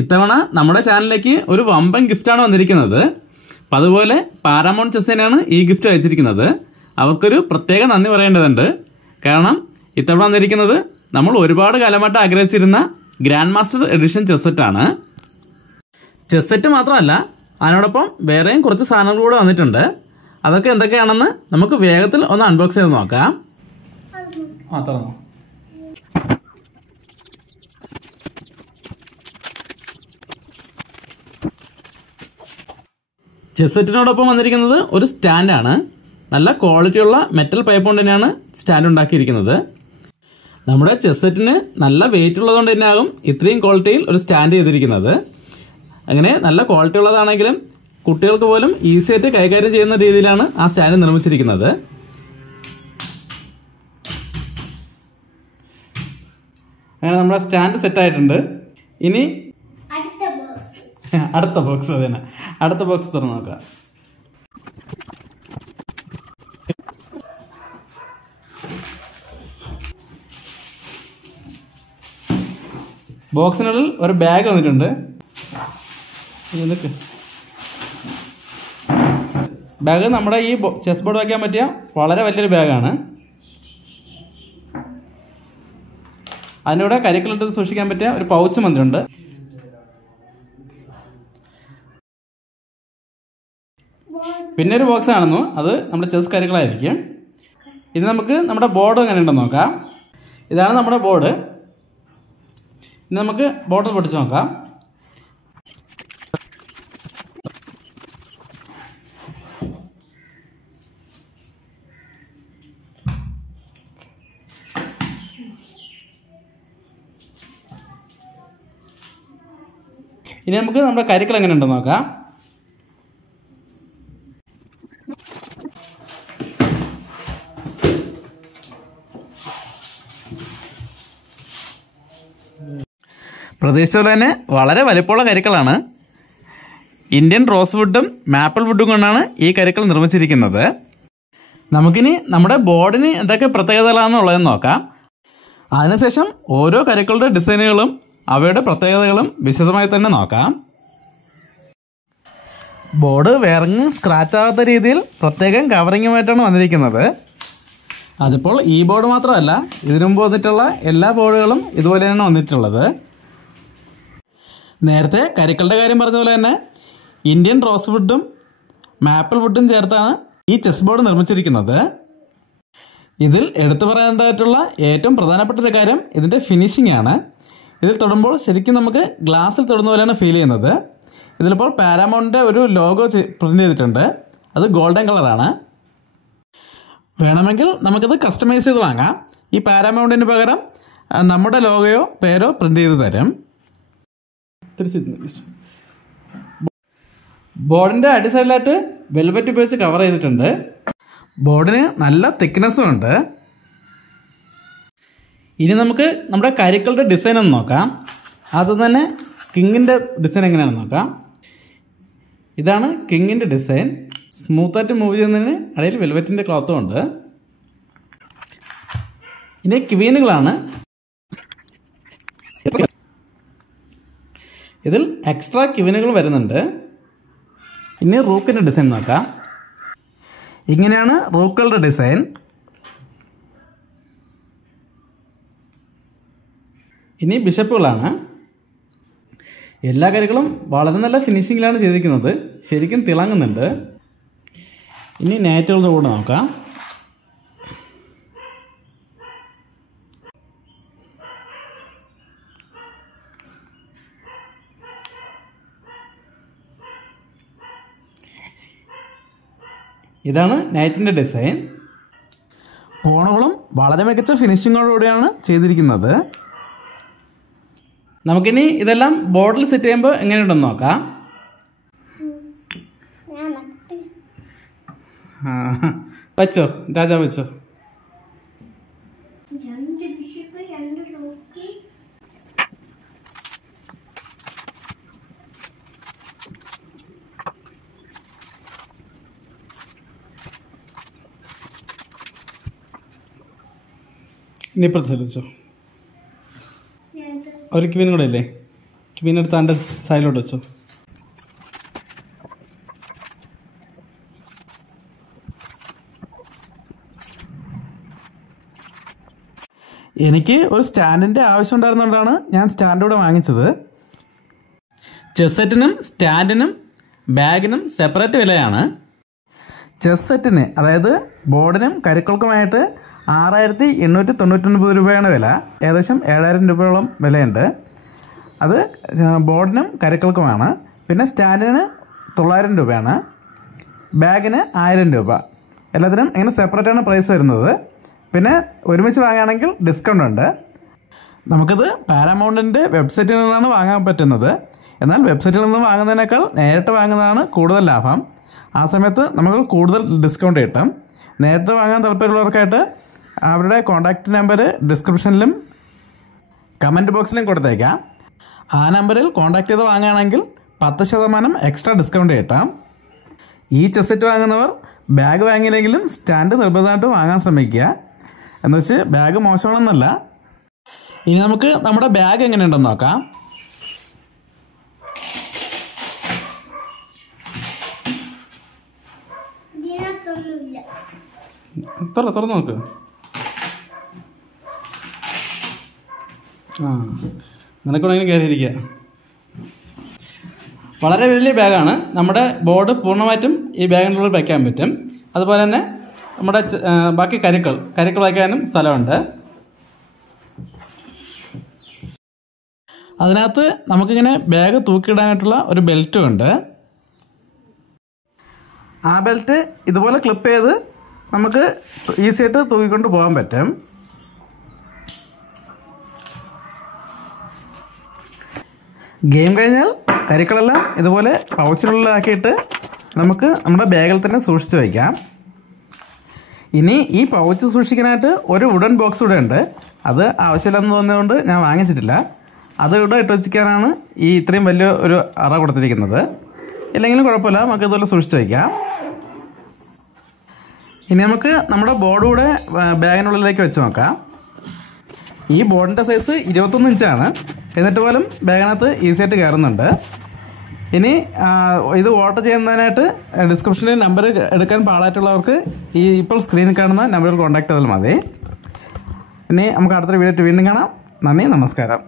ഇത്തവണ നമ്മുടെ ചാനലിലേക്ക് ഒരു വമ്പൻ ഗിഫ്റ്റാണ് വന്നിരിക്കുന്നത്. അപ്പം അതുപോലെ പാരാമൗണ്ട് ചെസ്സിനാണ് ഈ ഗിഫ്റ്റ് അയച്ചിരിക്കുന്നത്. അവർക്കൊരു പ്രത്യേക നന്ദി പറയേണ്ടതുണ്ട്. കാരണം ഇത്തവണ വന്നിരിക്കുന്നത് നമ്മൾ ഒരുപാട് കാലമായിട്ട് ആഗ്രഹിച്ചിരുന്ന ഗ്രാൻഡ് മാസ്റ്റർ എഡിഷൻ ചെസ് സെറ്റാണ്. ചെസ് സെറ്റ് മാത്രമല്ല, അതിനോടൊപ്പം വേറെയും കുറച്ച് സാധനങ്ങൾ കൂടെ വന്നിട്ടുണ്ട്. അതൊക്കെ എന്തൊക്കെയാണെന്ന് നമുക്ക് വേഗത്തിൽ ഒന്ന് അൺബോക്സ് ചെയ്ത് നോക്കാം. തുറന്നോ. ചെസ് സെറ്റിനോടൊപ്പം വന്നിരിക്കുന്നത് ഒരു സ്റ്റാൻഡാണ്. നല്ല ക്വാളിറ്റിയുള്ള മെറ്റൽ പൈപ്പ് കൊണ്ട് തന്നെയാണ് സ്റ്റാൻഡ് ഉണ്ടാക്കിയിരിക്കുന്നത്. നമ്മുടെ ചെസ് സെറ്റിന് നല്ല വെയിറ്റ് ഉള്ളതുകൊണ്ട് തന്നെ ആകും ഇത്രയും ക്വാളിറ്റിയിൽ ഒരു സ്റ്റാൻഡ് ചെയ്തിരിക്കുന്നത്. അങ്ങനെ നല്ല ക്വാളിറ്റി ഉള്ളതാണെങ്കിലും കുട്ടികൾക്ക് പോലും ഈസി ആയിട്ട് കൈകാര്യം ചെയ്യുന്ന രീതിയിലാണ് ആ സ്റ്റാൻഡ് നിർമ്മിച്ചിരിക്കുന്നത്. അങ്ങനെ നമ്മുടെ സ്റ്റാൻഡ് സെറ്റായിട്ടുണ്ട്. ഇനി അടുത്ത ബോക്സ് അതന്നെ, അടുത്ത ബോക്സ് തുറന്നു നോക്കാം. ബോക്സിനുള്ളിൽ ഒരു ബാഗ് വന്നിട്ടുണ്ട്. ബാഗ് നമ്മുടെ ഈ ചെസ് ബോർഡ് വയ്ക്കാൻ പറ്റിയ വളരെ വലിയൊരു ബാഗാണ്. അതിൻ്റെ കരിക്കിലിട്ട് സൂക്ഷിക്കാൻ പറ്റിയ ഒരു പൗച്ച് വന്നിട്ടുണ്ട്. പിന്നെ ഒരു ബോക്സ് കാണുന്നു, അത് നമ്മുടെ ചെസ് കരികളായിരിക്കും. ഇനി നമുക്ക് നമ്മുടെ ബോർഡ് എങ്ങനെ ഉണ്ടെന്ന് നോക്കാം. ഇതാണ് നമ്മുടെ ബോർഡ്. ഇനി നമുക്ക് ബോർഡ് പൊട്ടിച്ച് നോക്കാം. ഇനി നമുക്ക് നമ്മുടെ കരിക്കൾ എങ്ങനെ ഉണ്ടെന്ന് നോക്കാം. പ്രതീക്ഷിച്ച പോലെ തന്നെ വളരെ വലിപ്പമുള്ള കരിക്കളാണ്. ഇന്ത്യൻ റോസ് വുഡും മാപ്പിൾ വുഡും കൊണ്ടാണ് ഈ കരിക്കൾ നിർമ്മിച്ചിരിക്കുന്നത്. നമുക്കിനി നമ്മുടെ ബോർഡിന് എന്തൊക്കെ പ്രത്യേകതകളാണെന്നുള്ളതെന്ന് നോക്കാം. അതിനുശേഷം ഓരോ കരിക്കളുടെ ഡിസൈനുകളും അവയുടെ പ്രത്യേകതകളും വിശദമായി തന്നെ നോക്കാം. ബോർഡ് വേറെങ്ങും സ്ക്രാച്ച് ആകാത്ത രീതിയിൽ പ്രത്യേകം കവറിങ്ങുമായിട്ടാണ് വന്നിരിക്കുന്നത്. അതിപ്പോൾ ഈ ബോർഡ് മാത്രമല്ല, ഇതിനു മുമ്പ് വന്നിട്ടുള്ള എല്ലാ ബോർഡുകളും ഇതുപോലെയാണ് വന്നിട്ടുള്ളത്. നേരത്തെ കരിക്കളുടെ കാര്യം പറഞ്ഞ പോലെ തന്നെ ഇന്ത്യൻ റോസ് വുഡും മാപ്പിൾ വുഡും ചേർത്താണ് ഈ ചെസ് ബോർഡ് നിർമ്മിച്ചിരിക്കുന്നത്. ഇതിൽ എടുത്തു പറയേണ്ടതായിട്ടുള്ള ഏറ്റവും പ്രധാനപ്പെട്ട ഒരു കാര്യം ഇതിൻ്റെ ഫിനിഷിംഗ് ആണ്. ഇതിൽ തൊടുമ്പോൾ ശരിക്കും നമുക്ക് ഗ്ലാസ്സിൽ തൊടുന്ന പോലെയാണ് ഫീൽ ചെയ്യുന്നത്. ഇതിലിപ്പോൾ പാരാമൗണ്ടിൻ്റെ ഒരു ലോഗോ പ്രിൻ്റ് ചെയ്തിട്ടുണ്ട്. അത് ഗോൾഡൻ കളറാണ്. വേണമെങ്കിൽ നമുക്കത് കസ്റ്റമൈസ് ചെയ്ത് വാങ്ങാം. ഈ പാരാമൗണ്ടിന് പകരം നമ്മുടെ ലോഗോയോ പേരോ പ്രിൻ്റ് ചെയ്ത് തരും. ബോർഡിൻ്റെ അടി സൈഡിലായിട്ട് വെൽവെറ്റ് ഉപയോഗിച്ച് കവർ ചെയ്തിട്ടുണ്ട്. ബോർഡിന് നല്ല തിക്നെസ്സും ഉണ്ട്. ഇനി നമുക്ക് നമ്മുടെ കരിക്കളുടെ ഡിസൈൻ ഒന്ന് നോക്കാം. ആദ്യം തന്നെ കിങ്ങിൻ്റെ ഡിസൈൻ എങ്ങനെയാണെന്ന് നോക്കാം. ഇതാണ് കിങ്ങിൻ്റെ ഡിസൈൻ. സ്മൂത്തായിട്ട് മൂവ് ചെയ്യുന്നതിന് ഇടയിൽ വെൽവെറ്റിൻ്റെ ക്ലോത്തും ഉണ്ട്. ഇനി ക്വീനുകളാണ്. ഇതിൽ എക്സ്ട്രാ ക്വീനുകൾ വരുന്നുണ്ട്. ഇനി റൂക്കിൻ്റെ ഡിസൈൻ നോക്കാം. ഇങ്ങനെയാണ് റൂക്കുകളുടെ ഡിസൈൻ. ഇനി ബിഷപ്പുകളാണ്. എല്ലാ കരികളും വളരെ നല്ല ഫിനിഷിങ്ങിലാണ് ചെയ്തിരിക്കുന്നത്. ശരിക്കും തിളങ്ങുന്നുണ്ട്. ഇനി നൈറ്റുകളുടെ കൂടെ നോക്കാം. ഇതാണ് നൈറ്റിൻ്റെ ഡിസൈൻ. പോണുകളും വളരെ മികച്ച ഫിനിഷിങ്ങോടുകൂടിയാണ് ചെയ്തിരിക്കുന്നത്. നമുക്കിനി ഇതെല്ലാം ബോർഡിൽ സെറ്റ് ചെയ്യുമ്പോൾ എങ്ങനെയുണ്ടെന്ന് നോക്കാം. വെച്ചോ രാജാ, വെച്ചോ. ഇനി ഇപ്പുറത്ത് വെച്ചോ. ഒരു ക്വീനും കൂടെ ഇല്ലേ? പിന്നെ എടുത്ത് അതിൻ്റെ സൈഡിലോട്ട് വെച്ചു. എനിക്ക് ഒരു സ്റ്റാൻഡിൻ്റെ ആവശ്യം ഉണ്ടായിരുന്നുകൊണ്ടാണ് ഞാൻ സ്റ്റാൻഡ് കൂടെ വാങ്ങിച്ചത്. ചെസ് സെറ്റിനും സ്റ്റാൻഡിനും ബാഗിനും സെപ്പറേറ്റ് വിലയാണ്. ചെസ് സെറ്റിന്, അതായത് ബോർഡിനും കരുക്കൾക്കുമായിട്ട് 6899 രൂപയാണ് വില. ഏകദേശം 7000 രൂപയോളം വിലയുണ്ട്. അത് ബോർഡിനും കരുക്കൾക്കുമാണ്. പിന്നെ സ്റ്റാൻഡിന് 900 രൂപയാണ്, ബാഗിന് 1000 രൂപ. എല്ലാത്തിനും ഇങ്ങനെ സെപ്പറേറ്റാണ് പ്രൈസ് വരുന്നത്. പിന്നെ ഒരുമിച്ച് വാങ്ങുകയാണെങ്കിൽ ഡിസ്കൗണ്ട് ഉണ്ട്. നമുക്കത് പാരാമൗണ്ടിൻ്റെ വെബ്സൈറ്റിൽ നിന്നാണ് വാങ്ങാൻ പറ്റുന്നത്. എന്നാൽ വെബ്സൈറ്റിൽ നിന്ന് വാങ്ങുന്നതിനേക്കാൾ നേരിട്ട് വാങ്ങുന്നതാണ് കൂടുതൽ ലാഭം. ആ സമയത്ത് നമുക്ക് കൂടുതൽ ഡിസ്കൗണ്ട് കിട്ടും. നേരത്തെ വാങ്ങാൻ താല്പര്യമുള്ളവർക്കായിട്ട് അവരുടെ കോൺടാക്റ്റ് നമ്പർ ഡിസ്ക്രിപ്ഷനിലും കമൻറ്റ് ബോക്സിലും കൊടുത്തേക്കാം. ആ നമ്പറിൽ കോൺടാക്റ്റ് ചെയ്ത് വാങ്ങുകയാണെങ്കിൽ 10% എക്സ്ട്രാ ഡിസ്കൗണ്ട് കിട്ടാം. ഈ ചെസ് സെറ്റ് വാങ്ങുന്നവർ ബാഗ് വാങ്ങിയില്ലെങ്കിലും സ്റ്റാൻഡ് നിർബന്ധമായിട്ട് വാങ്ങാൻ ശ്രമിക്കുക. എന്നുവെച്ച് ബാഗ് മോശമാണെന്നല്ല. ഇനി നമുക്ക് നമ്മുടെ ബാഗ് എങ്ങനെയുണ്ടെന്ന് നോക്കാം. തുറന്ന് നോക്ക്. നിനക്കൂടെ കയറിയിരിക്കുക. വളരെ വലിയ ബാഗാണ്. നമ്മുടെ ബോർഡ് പൂർണ്ണമായിട്ടും ഈ ബാഗിനുള്ളിൽ വയ്ക്കാൻ പറ്റും. അതുപോലെ തന്നെ നമ്മുടെ ബാക്കി കരുക്കൾ വയ്ക്കാനും സ്ഥലമുണ്ട്. അതിനകത്ത് നമുക്കിങ്ങനെ ബാഗ് തൂക്കിയിടാനായിട്ടുള്ള ഒരു ബെൽറ്റും ഉണ്ട്. ആ ബെൽറ്റ് ഇതുപോലെ ക്ലിപ്പ് ചെയ്ത് നമുക്ക് ഈസി ആയിട്ട് തൂക്കിക്കൊണ്ട് പോകാൻ പറ്റും. ഗെയിം കഴിഞ്ഞാൽ കരുക്കളെല്ലാം ഇതുപോലെ പൗച്ചിനുള്ളിലാക്കിയിട്ട് നമുക്ക് നമ്മുടെ ബാഗിൽ തന്നെ സൂക്ഷിച്ച് വയ്ക്കാം. ഇനി ഈ പൗച്ച് സൂക്ഷിക്കാനായിട്ട് ഒരു വുഡൻ ബോക്സ് ഇവിടെ ഉണ്ട്. അത് ആവശ്യമില്ലെന്ന് തോന്നിയതുകൊണ്ട് ഞാൻ വാങ്ങിച്ചിട്ടില്ല. അത് ഇവിടെ ഇട്ട് വെച്ചിരിക്കാനാണ് ഈ ഇത്രയും വലിയ ഒരു അറ കൊടുത്തിരിക്കുന്നത്. ഇല്ലെങ്കിലും കുഴപ്പമില്ല, നമുക്ക് ഇതുപോലെ സൂക്ഷിച്ച് വയ്ക്കാം. ഇനി നമുക്ക് നമ്മുടെ ബോർഡ് കൂടെ ബാഗിനുള്ളിലേക്ക് വെച്ച് നോക്കാം. ഈ ബോർഡിൻ്റെ സൈസ് 21 ഇഞ്ചാണ്. എന്നിട്ട് പോലും ബാഗിനകത്ത് ഈസിയായിട്ട് കയറുന്നുണ്ട്. ഇനി ഇത് ഓർഡർ ചെയ്യുന്നതിനായിട്ട് ഡിസ്ക്രിപ്ഷനിൽ നമ്പർ എടുക്കാൻ പാടായിട്ടുള്ളവർക്ക് ഈ ഇപ്പോൾ സ്ക്രീനിൽ കാണുന്ന നമ്പറിൽ കോൺടാക്ട് ചെയ്താൽ മതി. ഇനി നമുക്ക് അടുത്തൊരു വീഡിയോ വീണ്ടും കാണാം. നന്ദി, നമസ്കാരം.